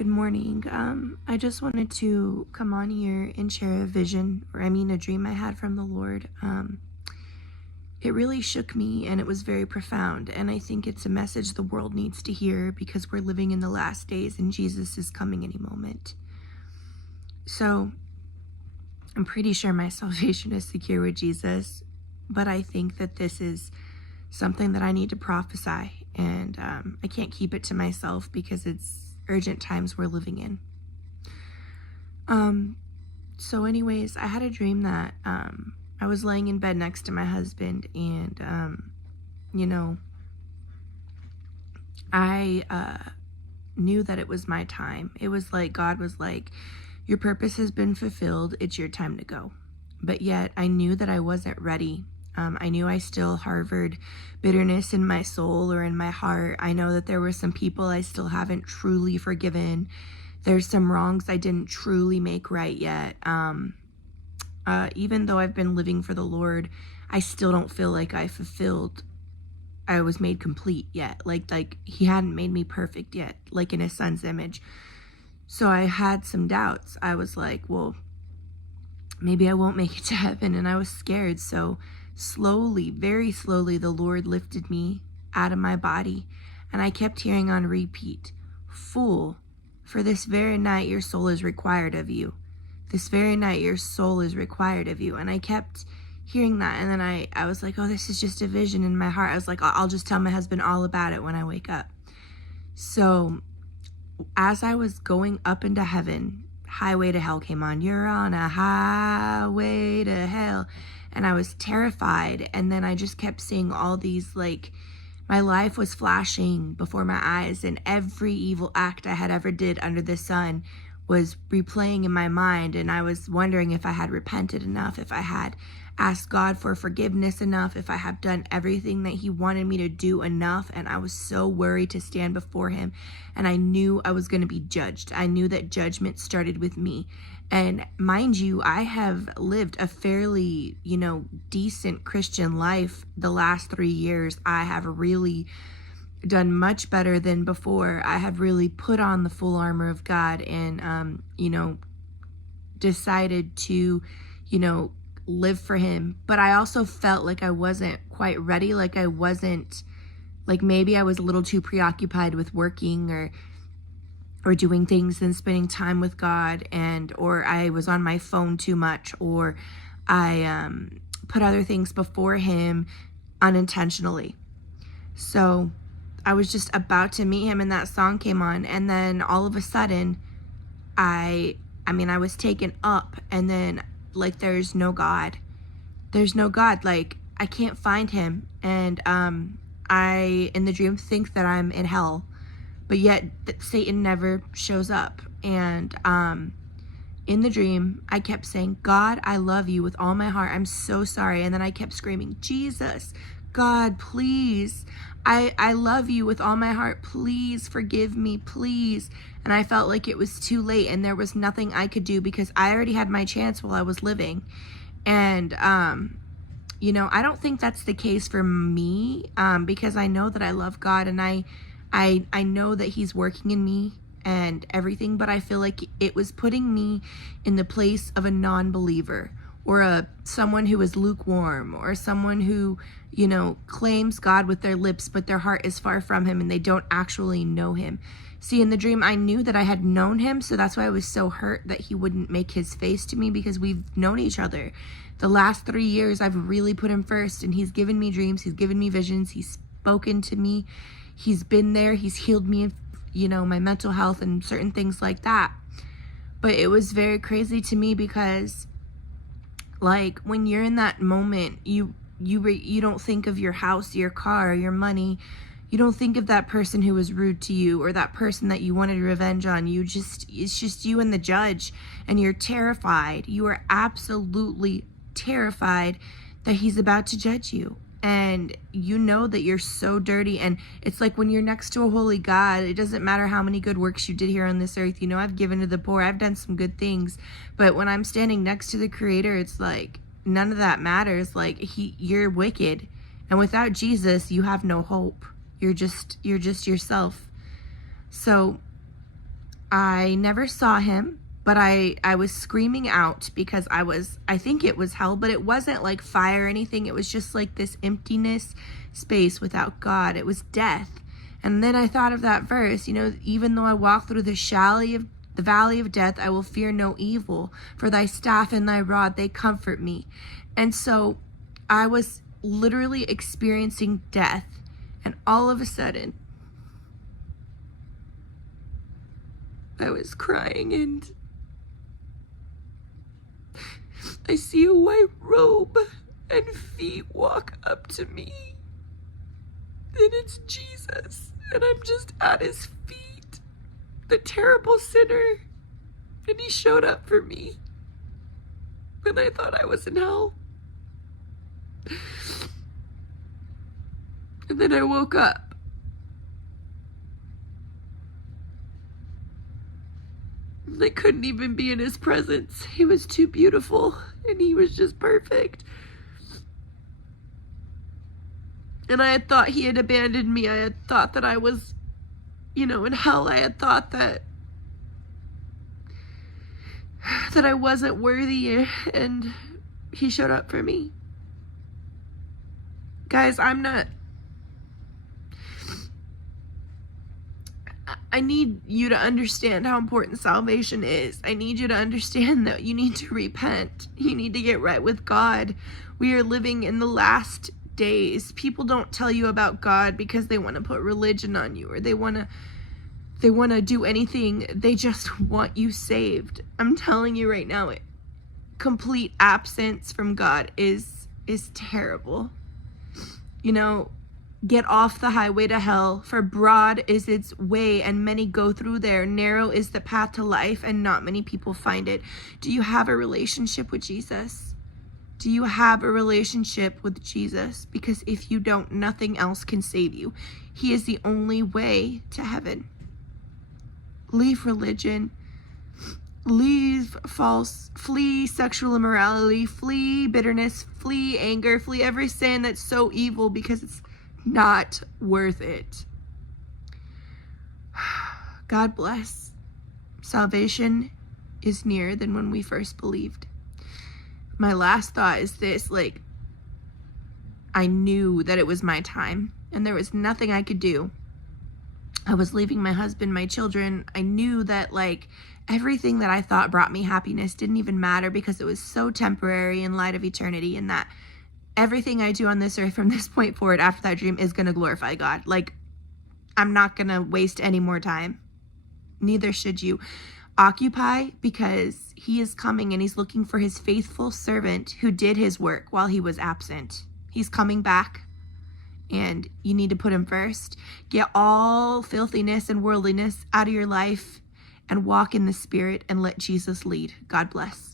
Good morning. I just wanted to come on here and share a vision, a dream I had from the Lord. It really shook me and it was very profound. And I think it's a message the world needs to hear because we're living in the last days and Jesus is coming any moment. So I'm pretty sure my salvation is secure with Jesus, but I think that this is something that I need to prophesy, and I can't keep it to myself because it's urgent times we're living in. So anyways, I had a dream that I was laying in bed next to my husband, and I knew that it was my time. It was like God was like, your purpose has been fulfilled, it's your time to go. But yet I knew that I wasn't ready. I knew I still harbored bitterness in my soul or in my heart. I know that there were some people I still haven't truly forgiven. There's some wrongs I didn't truly make right yet. Even though I've been living for the Lord, I still don't feel like I was made complete yet. Like he hadn't made me perfect yet, like in his son's image. So I had some doubts. I was like, well, maybe I won't make it to heaven. And I was scared. So slowly, very slowly, the Lord lifted me out of my body, and I kept hearing on repeat, "Fool, for this very night your soul is required of you. This very night your soul is required of you." And I kept hearing that, and then I was like, oh, this is just a vision in my heart. I was like, I'll just tell my husband all about it when I wake up. So as I was going up into heaven, Highway to Hell came on. You're on a highway to hell. And I was terrified. And then I just kept seeing all these, my life was flashing before my eyes, and every evil act I had ever did under the sun was replaying in my mind. And I was wondering if I had repented enough, if I had asked God for forgiveness enough, if I have done everything that he wanted me to do enough. And I was so worried to stand before him. And I knew I was going to be judged. I knew that judgment started with me. And mind you, I have lived a fairly, decent Christian life the last 3 years. I have really done much better than before. I have really put on the full armor of God and, decided to, live for him. But I also felt like I wasn't quite ready. Maybe I was a little too preoccupied with working or doing things and spending time with God, or I was on my phone too much, or I put other things before him unintentionally. So I was just about to meet him and that song came on, and then all of a sudden I was taken up, and then there's no God. There's no God. I can't find him. And I, in the dream, think that I'm in hell, but yet Satan never shows up. And in the dream, I kept saying, God, I love you with all my heart. I'm so sorry. And then I kept screaming, Jesus, God, please. I love you with all my heart. Please forgive me, please. And I felt like it was too late and there was nothing I could do because I already had my chance while I was living. And, I don't think that's the case for me because I know that I love God, and I know that he's working in me and everything, but I feel like it was putting me in the place of a non-believer, or someone who is lukewarm, or someone who, claims God with their lips, but their heart is far from him and they don't actually know him. See, in the dream, I knew that I had known him, so that's why I was so hurt that he wouldn't make his face to me, because we've known each other. The last 3 years, I've really put him first, and he's given me dreams, he's given me visions, he's spoken to me, he's been there, he's healed me, my mental health and certain things like that. But it was very crazy to me because, when you're in that moment, you don't think of your house, your car, your money. You don't think of that person who was rude to you or that person that you wanted revenge on. It's just you and the judge, and you're terrified. You are absolutely terrified that he's about to judge you. And you know that you're so dirty. And it's like when you're next to a holy God, it doesn't matter how many good works you did here on this earth. I've given to the poor, I've done some good things. But when I'm standing next to the Creator, it's like none of that matters. You're wicked. And without Jesus, you have no hope. You're just yourself. So I never saw him, but I was screaming out because I think it was hell, but it wasn't like fire or anything. It was just like this emptiness space without God. It was death. And then I thought of that verse, even though I walk through the valley of death, I will fear no evil, for thy staff and thy rod, they comfort me. And so I was literally experiencing death, and all of a sudden I was crying, and I see a white robe and feet walk up to me, and it's Jesus, and I'm just at his feet, the terrible sinner, and he showed up for me, and I thought I was in hell. And then I woke up. I couldn't even be in his presence. He was too beautiful, and he was just perfect. And I had thought he had abandoned me. I had thought that I was, in hell. I had thought that I wasn't worthy, and he showed up for me. Guys, I need you to understand how important salvation is. I need you to understand that you need to repent. You need to get right with God. We are living in the last days. People don't tell you about God because they want to put religion on you, or they want to do anything. They just want you saved. I'm telling you right now, complete absence from God is terrible. Get off the highway to hell, for broad is its way, and many go through there. Narrow is the path to life, and not many people find it. Do you have a relationship with Jesus? Do you have a relationship with Jesus? Because if you don't, nothing else can save you. He is the only way to heaven. Leave religion. Flee sexual immorality, flee bitterness, flee anger, flee every sin that's so evil, because it's not worth it. God bless. Salvation is nearer than when we first believed. My last thought is this, I knew that it was my time, and there was nothing I could do. I was leaving my husband, my children. I knew that everything that I thought brought me happiness didn't even matter, because it was so temporary in light of eternity, and that everything I do on this earth from this point forward after that dream is going to glorify God. I'm not going to waste any more time. Neither should you. Occupy, because he is coming, and he's looking for his faithful servant who did his work while he was absent. He's coming back, and you need to put him first. Get all filthiness and worldliness out of your life and walk in the Spirit and let Jesus lead. God bless.